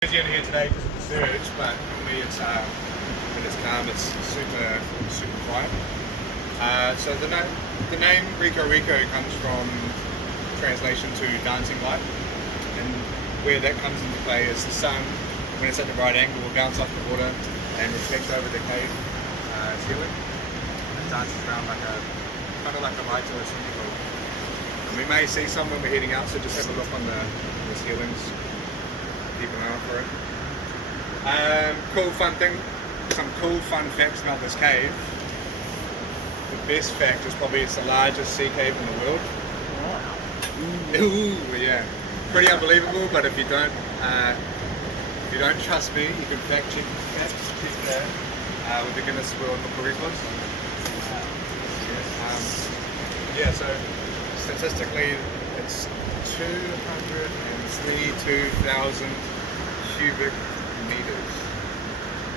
Busy in here today because of the surge, but normally it's when it's calm, it's super quiet. So the name Rico Rico comes from translation to dancing light, and where that comes into play is the sun, when it's at the right angle, will bounce off the water and reflect over the cave ceiling. It dances around like kind of like a light or a swimming pool. And we may see some when we're heading out, so just have a look on the ceilings. Keep an eye out for it. Some cool fun facts about this cave. The best fact is probably it's the largest sea cave in the world. Wow. Ooh, yeah. Pretty unbelievable, but if you don't trust me, you can fact check that with the Guinness World Book of Records. Yeah, so statistically it's 232,000 cubic meters.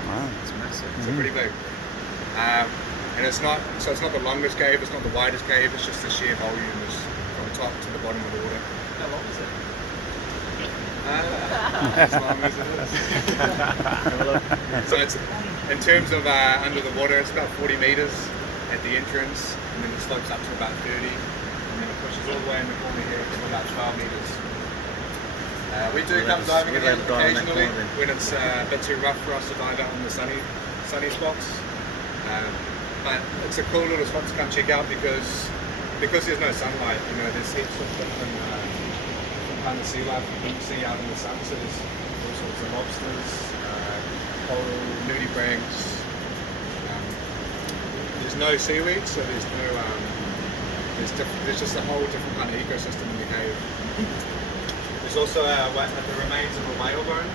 Wow, that's massive. So pretty big. And it's not the longest cave, it's not the widest cave, it's just the sheer volume is from top to the bottom of the water. How long is it? As long as it is. So it's, in terms of under the water, it's about 40 meters at the entrance, and then it slopes up to about 30, and then it pushes all the way in the corner here to about 12 meters. We do come diving in here occasionally when it's a bit too rough for us to dive out on the sunny spots. But it's a cool little spot to come check out because there's no sunlight. You know, there's heaps of different kind of sea life you can see out in the sun. So there's all sorts of lobsters, coral, nudibranchs. There's no seaweed, so there's no there's just a whole different kind of ecosystem in the cave. There's also the remains of a whale bone, a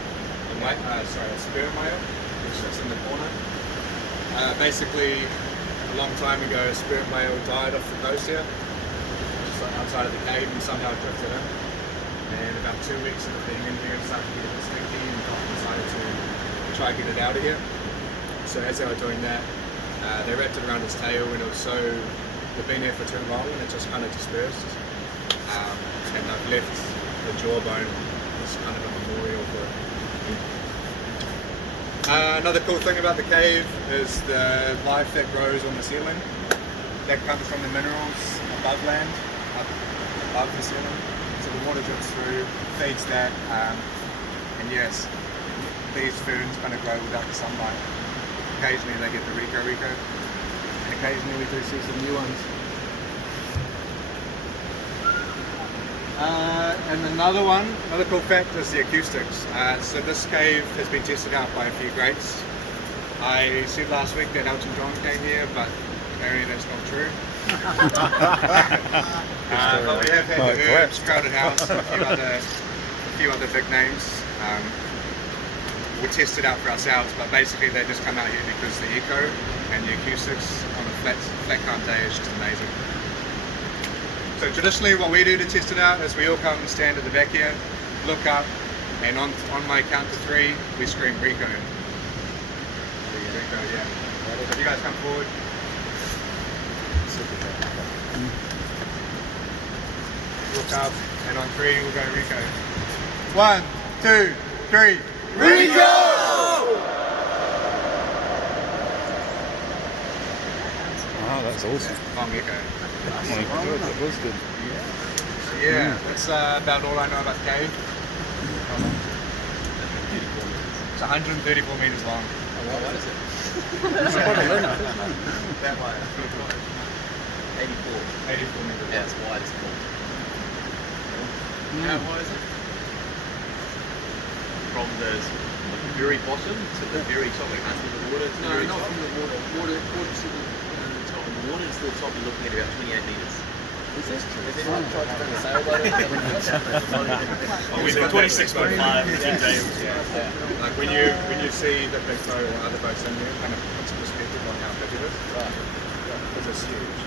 sperm whale, which sits in the corner. Basically, a long time ago, a sperm whale died off the coast here, just outside of the cave, and somehow drifted in. And about 2 weeks of it being in here, it started to get a bit stinky, and Doc decided to try and get it out of here. So as they were doing that, they wrapped it around its tail, and it'd been here for too long, and it just kind of dispersed. And I've left the jawbone as kind of a memorial for it. Another cool thing about the cave is the life that grows on the ceiling. That comes from the minerals above land, above the ceiling. So the water drips through, feeds that, and yes, these ferns kind of grow without the sunlight. Occasionally they get the Rico Rico, and occasionally we do see some new ones. And another cool fact is the acoustics. So this cave has been tested out by a few greats. I said last week that Elton John came here, but apparently that's not true. But we have had the Herbs, Crowded House, and a few other big names. We'll test it out for ourselves, but basically they just come out here because the echo and the acoustics on a flat calm day is just amazing. So traditionally what we do to test it out is we all come and stand at the back here, look up, and on my count to 3, we scream Rico. Rico, yeah. So you guys come forward. Look up, and on 3 we'll go Rico. 1, 2, 3, Rico! Wow, that's awesome. Long echo. Oh my God, that was good. Yeah, that's about all I know about the cave. It's 134 meters long. What is it? That way. 84. 84 meters. Yeah, it's wide as full. How wide is it? From the very bottom to the very top, like under the water to the very top? No, not from the water. Water to the top. From the water to the top, you're looking at about 28 meters. Is this true? Has anyone tried to bring a sailboat over? We've got 26.5 today. Like when you see the big boat or other boats in here, kind of puts a perspective on how big it is. Right. Because it's huge.